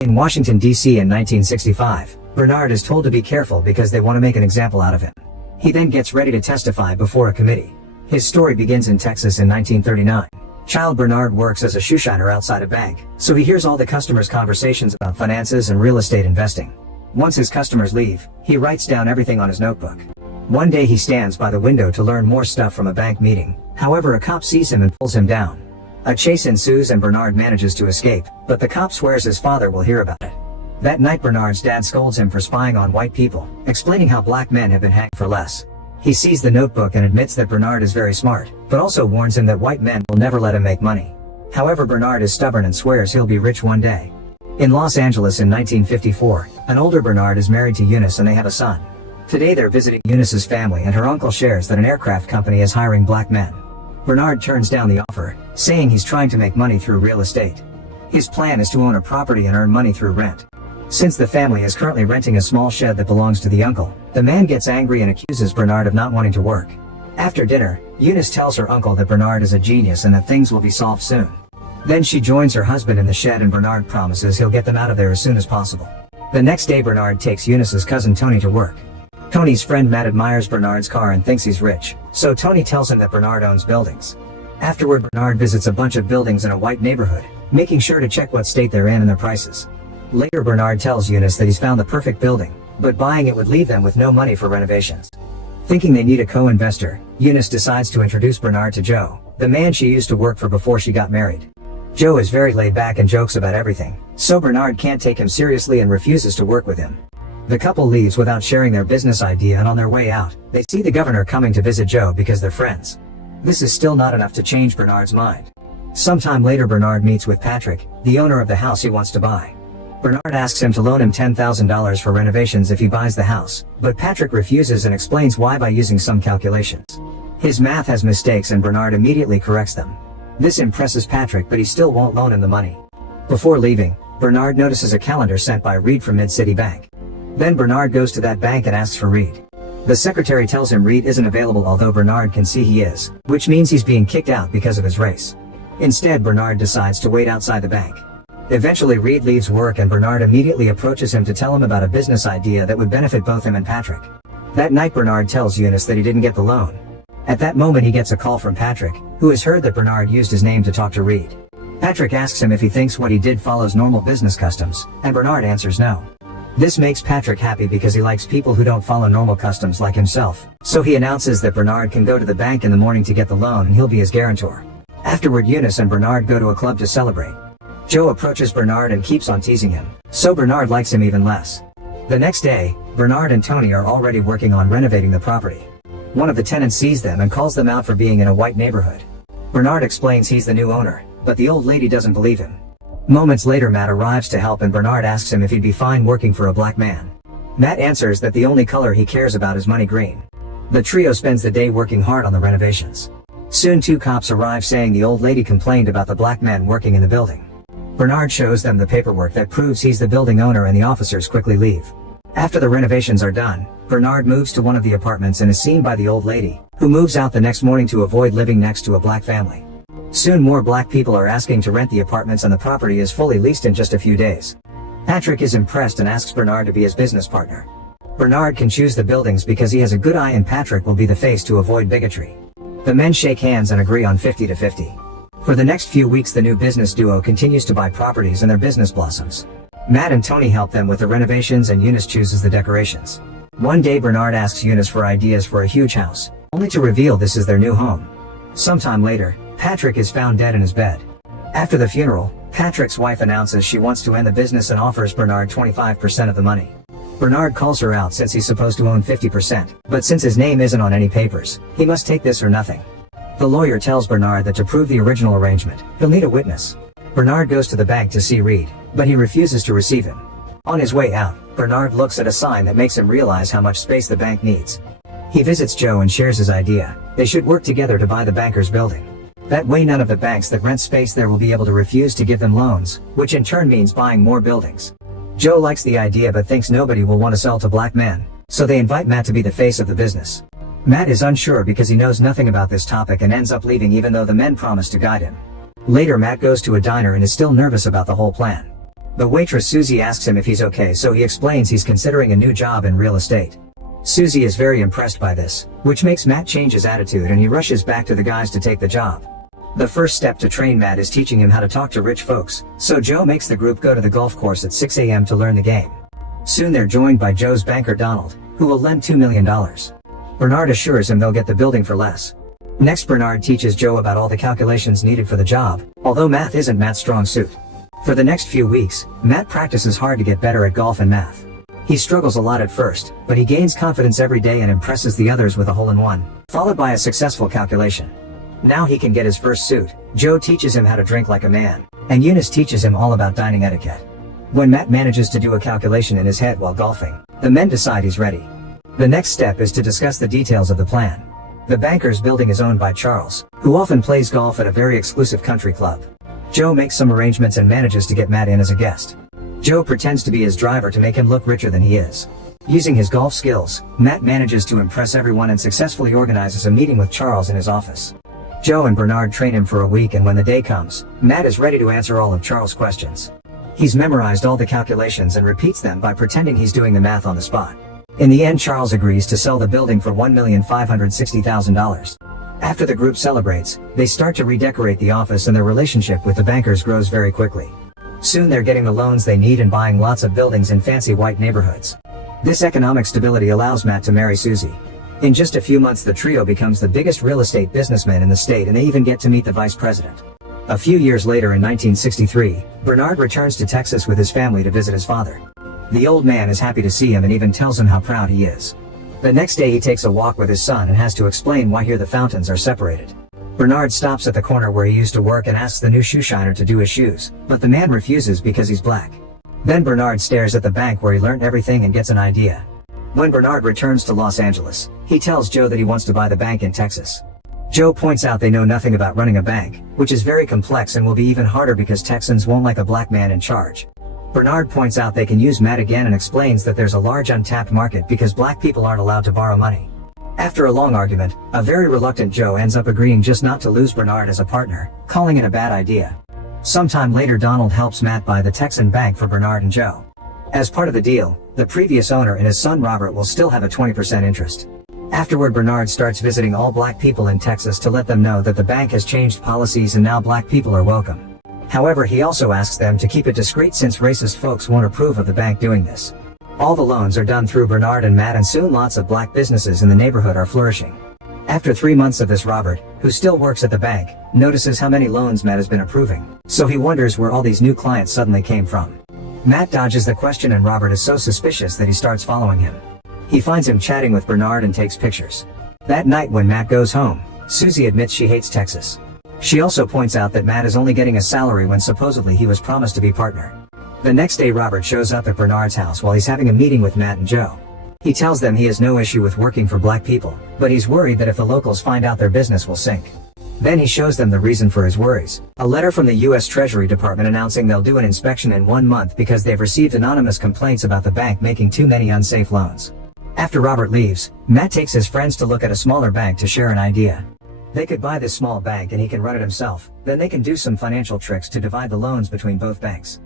In Washington, D.C. in 1965, Bernard is told to be careful because they want to make an example out of him. He then gets ready to testify before a committee. His story begins in Texas in 1939. Child Bernard works as a shoeshiner outside a bank, so he hears all the customers' conversations about finances and real estate investing. Once his customers leave, he writes down everything on his notebook. One day he stands by the window to learn more stuff from a bank meeting. However, a cop sees him and pulls him down. A chase ensues and Bernard manages to escape, but the cop swears his father will hear about it. That night Bernard's dad scolds him for spying on white people, explaining how black men have been hanged for less. He sees the notebook and admits that Bernard is very smart, but also warns him that white men will never let him make money. However, Bernard is stubborn and swears he'll be rich one day. In Los Angeles in 1954, an older Bernard is married to Eunice and they have a son. Today they're visiting Eunice's family and her uncle shares that an aircraft company is hiring black men. Bernard turns down the offer, saying he's trying to make money through real estate. His plan is to own a property and earn money through rent. Since the family is currently renting a small shed that belongs to the uncle, the man gets angry and accuses Bernard of not wanting to work. After dinner, Eunice tells her uncle that Bernard is a genius and that things will be solved soon. Then she joins her husband in the shed and Bernard promises he'll get them out of there as soon as possible. The next day Bernard takes Eunice's cousin Tony to work. Tony's friend Matt admires Bernard's car and thinks he's rich, so Tony tells him that Bernard owns buildings. Afterward, Bernard visits a bunch of buildings in a white neighborhood, making sure to check what state they're in and their prices. Later Bernard tells Eunice that he's found the perfect building, but buying it would leave them with no money for renovations. Thinking they need a co-investor, Eunice decides to introduce Bernard to Joe, the man she used to work for before she got married. Joe is very laid back and jokes about everything, so Bernard can't take him seriously and refuses to work with him. The couple leaves without sharing their business idea, and on their way out, they see the governor coming to visit Joe because they're friends. This is still not enough to change Bernard's mind. Sometime later Bernard meets with Patrick, the owner of the house he wants to buy. Bernard asks him to loan him $10,000 for renovations if he buys the house, but Patrick refuses and explains why by using some calculations. His math has mistakes and Bernard immediately corrects them. This impresses Patrick, but he still won't loan him the money. Before leaving, Bernard notices a calendar sent by Reed from Mid-City Bank. Then Bernard goes to that bank and asks for Reed. The secretary tells him Reed isn't available, although Bernard can see he is, which means he's being kicked out because of his race. Instead, Bernard decides to wait outside the bank. Eventually Reed leaves work and Bernard immediately approaches him to tell him about a business idea that would benefit both him and Patrick. That night Bernard tells Eunice that he didn't get the loan. At that moment he gets a call from Patrick, who has heard that Bernard used his name to talk to Reed. Patrick asks him if he thinks what he did follows normal business customs, and Bernard answers no. This makes Patrick happy because he likes people who don't follow normal customs like himself, so he announces that Bernard can go to the bank in the morning to get the loan and he'll be his guarantor. Afterward, Eunice and Bernard go to a club to celebrate. Joe approaches Bernard and keeps on teasing him, so Bernard likes him even less. The next day, Bernard and Tony are already working on renovating the property. One of the tenants sees them and calls them out for being in a white neighborhood. Bernard explains he's the new owner, but the old lady doesn't believe him. Moments later Matt arrives to help and Bernard asks him if he'd be fine working for a black man. Matt answers that the only color he cares about is money green. The trio spends the day working hard on the renovations. Soon two cops arrive saying the old lady complained about the black men working in the building. Bernard shows them the paperwork that proves he's the building owner and the officers quickly leave. After the renovations are done, Bernard moves to one of the apartments and is seen by the old lady, who moves out the next morning to avoid living next to a black family. Soon more black people are asking to rent the apartments and the property is fully leased in just a few days. Patrick is impressed and asks Bernard to be his business partner. Bernard can choose the buildings because he has a good eye and Patrick will be the face to avoid bigotry. The men shake hands and agree on 50-50. For the next few weeks the new business duo continues to buy properties and their business blossoms. Matt and Tony help them with the renovations and Eunice chooses the decorations. One day Bernard asks Eunice for ideas for a huge house, only to reveal this is their new home. Sometime later, Patrick is found dead in his bed. After the funeral, Patrick's wife announces she wants to end the business and offers Bernard 25% of the money. Bernard calls her out since he's supposed to own 50%, but since his name isn't on any papers, he must take this or nothing. The lawyer tells Bernard that to prove the original arrangement, he'll need a witness. Bernard goes to the bank to see Reed, but he refuses to receive him. On his way out, Bernard looks at a sign that makes him realize how much space the bank needs. He visits Joe and shares his idea. They should work together to buy the banker's building. That way none of the banks that rent space there will be able to refuse to give them loans, which in turn means buying more buildings. Joe likes the idea but thinks nobody will want to sell to black men, so they invite Matt to be the face of the business. Matt is unsure because he knows nothing about this topic and ends up leaving even though the men promise to guide him. Later Matt goes to a diner and is still nervous about the whole plan. The waitress Susie asks him if he's okay, so he explains he's considering a new job in real estate. Susie is very impressed by this, which makes Matt change his attitude and he rushes back to the guys to take the job. The first step to train Matt is teaching him how to talk to rich folks, so Joe makes the group go to the golf course at 6 a.m. to learn the game. Soon they're joined by Joe's banker Donald, who will lend $2 million. Bernard assures him they'll get the building for less. Next, Bernard teaches Joe about all the calculations needed for the job, although math isn't Matt's strong suit. For the next few weeks, Matt practices hard to get better at golf and math. He struggles a lot at first, but he gains confidence every day and impresses the others with a hole-in-one, followed by a successful calculation. Now he can get his first suit. Joe teaches him how to drink like a man, and Eunice teaches him all about dining etiquette. When Matt manages to do a calculation in his head while golfing, the men decide he's ready. The next step is to discuss the details of the plan. The banker's building is owned by Charles, who often plays golf at a very exclusive country club. Joe makes some arrangements and manages to get Matt in as a guest. Joe pretends to be his driver to make him look richer than he is. Using his golf skills, Matt manages to impress everyone and successfully organizes a meeting with Charles in his office. Joe and Bernard train him for a week, and when the day comes, Matt is ready to answer all of Charles' questions. He's memorized all the calculations and repeats them by pretending he's doing the math on the spot. In the end, Charles agrees to sell the building for $1,560,000. After the group celebrates, they start to redecorate the office and their relationship with the bankers grows very quickly. Soon they're getting the loans they need and buying lots of buildings in fancy white neighborhoods. This economic stability allows Matt to marry Susie. In just a few months, the trio becomes the biggest real estate businessmen in the state, and they even get to meet the vice president. A few years later, in 1963, Bernard returns to Texas with his family to visit his father. The old man is happy to see him and even tells him how proud he is. The next day he takes a walk with his son and has to explain why here the fountains are separated. Bernard stops at the corner where he used to work and asks the new shoeshiner to do his shoes, but the man refuses because he's black. Then Bernard stares at the bank where he learned everything and gets an idea. When Bernard returns to Los Angeles, he tells Joe that he wants to buy the bank in Texas. Joe points out they know nothing about running a bank, which is very complex and will be even harder because Texans won't like a black man in charge. Bernard points out they can use Matt again and explains that there's a large untapped market because black people aren't allowed to borrow money. After a long argument, a very reluctant Joe ends up agreeing just not to lose Bernard as a partner, calling it a bad idea. Sometime later, Donald helps Matt buy the Texan bank for Bernard and Joe. As part of the deal, the previous owner and his son Robert will still have a 20% interest. Afterward, Bernard starts visiting all black people in Texas to let them know that the bank has changed policies and now black people are welcome. However, he also asks them to keep it discreet since racist folks won't approve of the bank doing this. All the loans are done through Bernard and Matt, and soon lots of black businesses in the neighborhood are flourishing. After 3 months of this, Robert, who still works at the bank, notices how many loans Matt has been approving, so he wonders where all these new clients suddenly came from. Matt dodges the question and Robert is so suspicious that he starts following him. He finds him chatting with Bernard and takes pictures. That night when Matt goes home, Susie admits she hates Texas. She also points out that Matt is only getting a salary when supposedly he was promised to be partner. The next day, Robert shows up at Bernard's house while he's having a meeting with Matt and Joe. He tells them he has no issue with working for black people, but he's worried that if the locals find out, their business will sink. Then he shows them the reason for his worries: a letter from the U.S. Treasury Department announcing they'll do an inspection in 1 month because they've received anonymous complaints about the bank making too many unsafe loans. After Robert leaves, Matt takes his friends to look at a smaller bank to share an idea. They could buy this small bank and he can run it himself, then they can do some financial tricks to divide the loans between both banks.